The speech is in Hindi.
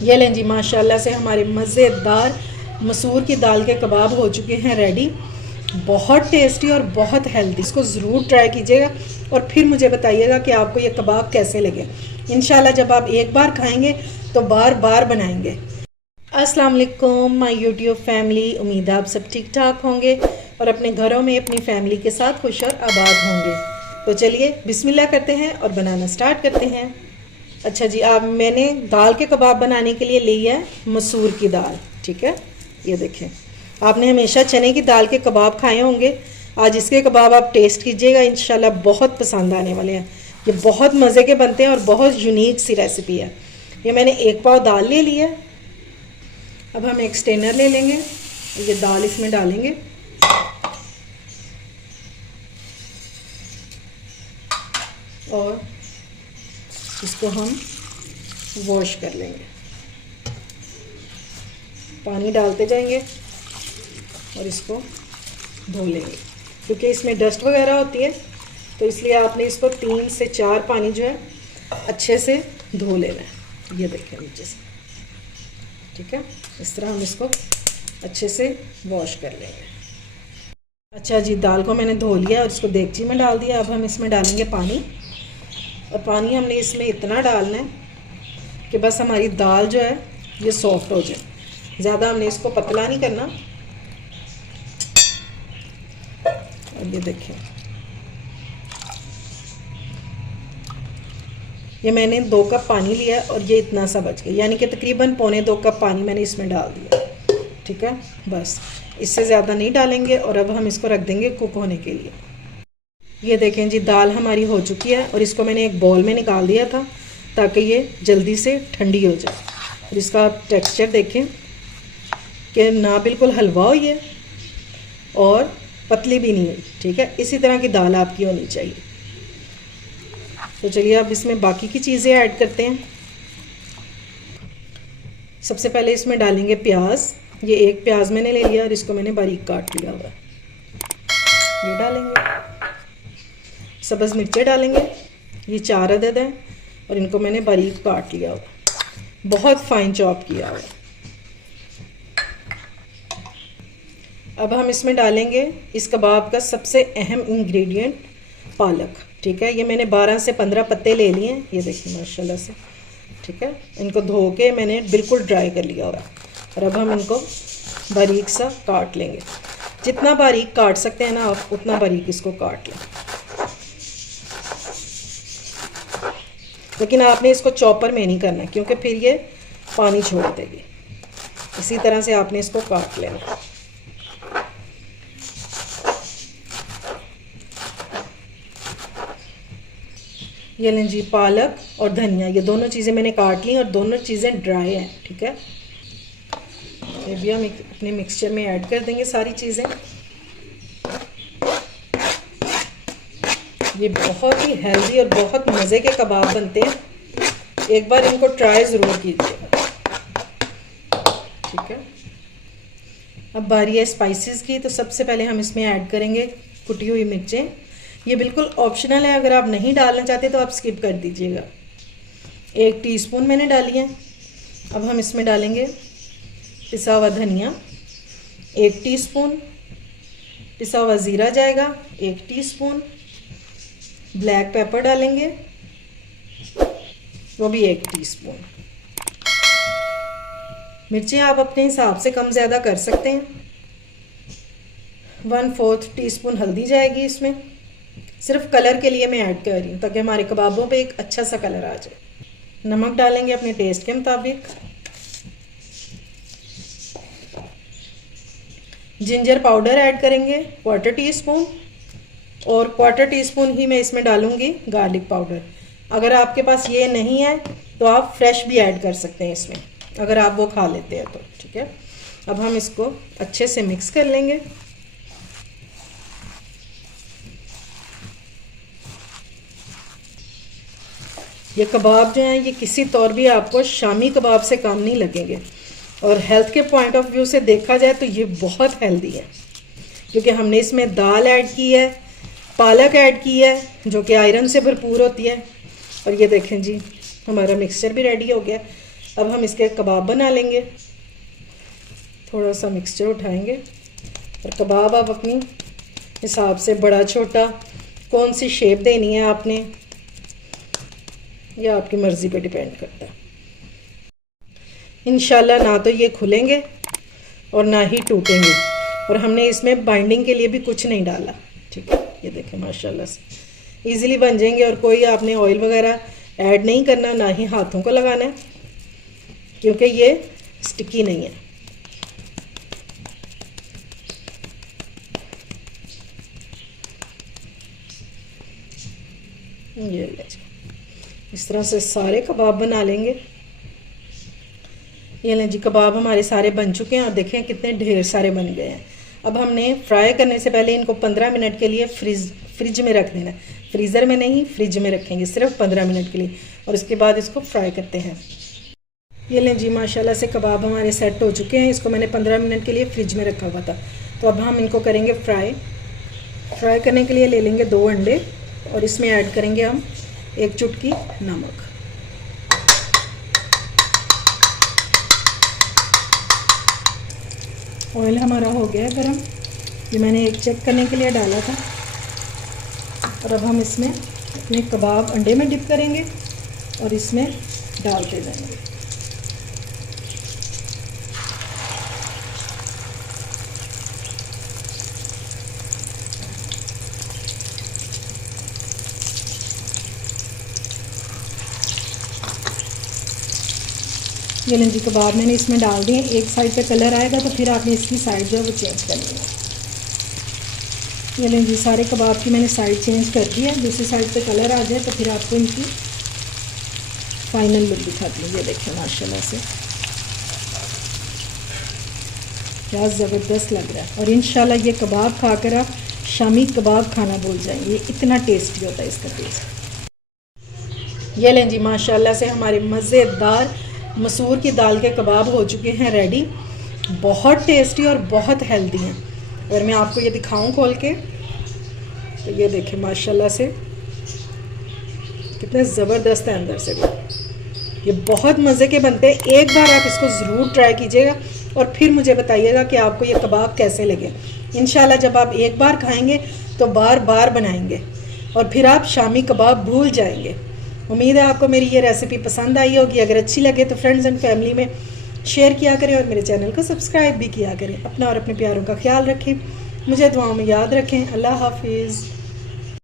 ये लें जी, माशाल्लाह से हमारे मज़ेदार मसूर की दाल के कबाब हो चुके हैं रेडी। बहुत टेस्टी और बहुत हेल्दी। इसको ज़रूर ट्राई कीजिएगा और फिर मुझे बताइएगा कि आपको ये कबाब कैसे लगे। इंशाल्लाह जब आप एक बार खाएंगे तो बार बार बनाएंगे। अस्सलाम वालेकुम माय यूट्यूब फैमिली, उम्मीद है आप सब ठीक ठाक होंगे और अपने घरों में अपनी फैमिली के साथ खुश और आबाद होंगे। तो चलिए बिस्मिल्लाह करते हैं और बनाना स्टार्ट करते हैं। अच्छा जी, आप मैंने दाल के कबाब बनाने के लिए ली है मसूर की दाल। ठीक है, ये देखें, आपने हमेशा चने की दाल के कबाब खाए होंगे, आज इसके कबाब आप टेस्ट कीजिएगा, इंशाल्लाह बहुत पसंद आने वाले हैं। ये बहुत मज़े के बनते हैं और बहुत यूनिक सी रेसिपी है। ये मैंने 1 पाव दाल ले ली है। अब हम एक स्टेनर ले लेंगे, ये दाल इसमें डालेंगे और इसको हम वॉश कर लेंगे। पानी डालते जाएंगे और इसको धो लेंगे, क्योंकि इसमें डस्ट वगैरह होती है, तो इसलिए आपने इसको 3 से 4 पानी जो है अच्छे से धो लेना है। ये देखें नीचे से, ठीक है, इस तरह हम इसको अच्छे से वॉश कर लेंगे। अच्छा जी, दाल को मैंने धो लिया और इसको देगची में डाल दिया। अब हम इसमें डालेंगे पानी, और पानी हमने इसमें इतना डालना है कि बस हमारी दाल जो है ये सॉफ्ट हो जाए। ज़्यादा हमने इसको पतला नहीं करना। और ये देखिए, ये मैंने 2 कप पानी लिया और ये इतना सा बच गया, यानी कि तकरीबन 2.25 कप पानी मैंने इसमें डाल दिया। ठीक है, बस इससे ज़्यादा नहीं डालेंगे। और अब हम इसको रख देंगे कुक होने के लिए। ये देखें जी, दाल हमारी हो चुकी है और इसको मैंने एक बाउल में निकाल दिया था ताकि ये जल्दी से ठंडी हो जाए। और इसका आप टेक्सचर देखें कि ना बिल्कुल हलवा हुई है और पतली भी नहीं हुई। ठीक है, इसी तरह की दाल आपकी होनी चाहिए। तो चलिए अब इसमें बाकी की चीज़ें ऐड करते हैं। सबसे पहले इसमें डालेंगे प्याज। ये 1 प्याज मैंने ले लिया और इसको मैंने बारीक काट लिया हुआ है, ये डालेंगे। सब्ज़ मिर्चें डालेंगे, ये 4 अदद हैं और इनको मैंने बारीक काट लिया हुआ, बहुत फाइन चॉप किया हुआ। अब हम इसमें डालेंगे इस कबाब का सबसे अहम इंग्रेडिएंट पालक। ठीक है, ये मैंने 12 से 15 पत्ते ले लिए हैं, ये देखिए माशाल्लाह से। ठीक है, इनको धो के मैंने बिल्कुल ड्राई कर लिया हुआ। और अब हम इनको बारीक सा काट लेंगे। जितना बारीक काट सकते हैं ना आप, उतना बारीक इसको काट लें। लेकिन आपने इसको चॉपर में नहीं करना, क्योंकि फिर ये पानी छोड़ देगी। इसी तरह से आपने इसको काट लेना। ये लें जी, पालक और धनिया, ये दोनों चीज़ें मैंने काट ली और दोनों चीज़ें ड्राई हैं। ठीक है, ये भी हम अपने मिक्सचर में ऐड कर देंगे सारी चीज़ें। ये बहुत ही हेल्दी और बहुत मज़े के कबाब बनते हैं, एक बार इनको ट्राई ज़रूर कीजिएगा। ठीक है, अब बारी है स्पाइसेस की। तो सबसे पहले हम इसमें ऐड करेंगे कुटी हुई मिर्चें। ये बिल्कुल ऑप्शनल है, अगर आप नहीं डालना चाहते तो आप स्किप कर दीजिएगा। 1 टीस्पून मैंने डाली है। अब हम इसमें डालेंगे पिसा हुआ धनिया 1 टीस्पून, पिसा हुआ ज़ीरा जाएगा 1 टीस्पून, ब्लैक पेपर डालेंगे वो भी 1 टीस्पून। मिर्चें आप अपने हिसाब से कम ज़्यादा कर सकते हैं। 1/4 टीस्पून हल्दी जाएगी इसमें, सिर्फ कलर के लिए मैं ऐड कर रही हूँ ताकि हमारे कबाबों पे एक अच्छा सा कलर आ जाए। नमक डालेंगे अपने टेस्ट के मुताबिक। जिंजर पाउडर ऐड करेंगे 1/4 टीस्पून, और 1/4 टीस्पून ही मैं इसमें डालूंगी गार्लिक पाउडर। अगर आपके पास ये नहीं है तो आप फ्रेश भी ऐड कर सकते हैं इसमें, अगर आप वो खा लेते हैं तो। ठीक है, अब हम इसको अच्छे से मिक्स कर लेंगे। ये कबाब जो हैं ये किसी तौर भी आपको शामी कबाब से कम नहीं लगेंगे, और हेल्थ के पॉइंट ऑफ व्यू से देखा जाए तो ये बहुत हेल्दी है, क्योंकि हमने इसमें दाल ऐड की है, पालक ऐड की है जो कि आयरन से भरपूर होती है। और ये देखें जी, हमारा मिक्सचर भी रेडी हो गया। अब हम इसके कबाब बना लेंगे। थोड़ा सा मिक्सचर उठाएंगे और कबाब आप अपनी हिसाब से बड़ा छोटा कौन सी शेप देनी है आपने, यह आपकी मर्ज़ी पे डिपेंड करता है। इंशाल्लाह ना तो ये खुलेंगे और ना ही टूटेंगे, और हमने इसमें बाइंडिंग के लिए भी कुछ नहीं डाला। ठीक है, ये देखें माशाल्लाह से इजीली बन जाएंगे, और कोई आपने ऑयल वगैरह ऐड नहीं करना, ना ही हाथों को लगाना है, क्योंकि ये स्टिकी नहीं है। ये इस तरह से सारे कबाब बना लेंगे। ये लें जी, कबाब हमारे सारे बन चुके हैं और देखें कितने ढेर सारे बन गए हैं। अब हमने फ्राई करने से पहले इनको 15 मिनट के लिए फ्रिज में रख देना है। फ्रीज़र में नहीं, फ्रिज में रखेंगे सिर्फ 15 मिनट के लिए, और उसके बाद इसको फ्राई करते हैं। ये लें जी, माशाल्लाह से कबाब हमारे सेट हो चुके हैं। इसको मैंने 15 मिनट के लिए फ्रिज में रखा हुआ था। तो अब हम इनको करेंगे फ्राई करने के लिए ले लेंगे 2 अंडे, और इसमें ऐड करेंगे हम 1 चुटकी नमक। ऑयल हमारा हो गया है गरम, ये मैंने 1 चेक करने के लिए डाला था। और अब हम इसमें अपने कबाब अंडे में डिप करेंगे और इसमें डालते जाएंगे। ये लें जी, कबाब मैंने इसमें डाल दिए। एक साइड पे कलर आएगा तो फिर आपने इसकी साइड जो है वो चेंज करनी है। ये लें जी, सारे कबाब की मैंने साइड चेंज कर दी है। दूसरी साइड पे कलर आ जाए तो फिर आपको इनकी फाइनल लुक दिखाती हूँ। ये देखिए माशाल्लाह से क्या ज़बरदस्त लग रहा है, और इंशाल्लाह ये कबाब खाकर आप शामी कबाब खाना भूल जाएंगे। ये इतना टेस्टी होता है इसका टेस्ट। ये लें जी, माशाल्लाह से हमारे मज़ेदार मसूर की दाल के कबाब हो चुके हैं रेडी। बहुत टेस्टी और बहुत हेल्दी हैं। अगर मैं आपको ये दिखाऊं खोल के तो ये देखें माशाल्लाह से कितने ज़बरदस्त है अंदर से। ये बहुत मज़े के बनते हैं। एक बार आप इसको ज़रूर ट्राई कीजिएगा और फिर मुझे बताइएगा कि आपको ये कबाब कैसे लगे। इंशाल्लाह जब आप एक बार खाएंगे तो बार बार बनाएंगे और फिर आप शामी कबाब भूल जाएंगे। उम्मीद है आपको मेरी ये रेसिपी पसंद आई होगी। अगर अच्छी लगे तो फ्रेंड्स एंड फैमिली में शेयर किया करें और मेरे चैनल को सब्सक्राइब भी किया करें। अपना और अपने प्यारों का ख्याल रखें, मुझे दुआओं में याद रखें। अल्लाह हाफिज़।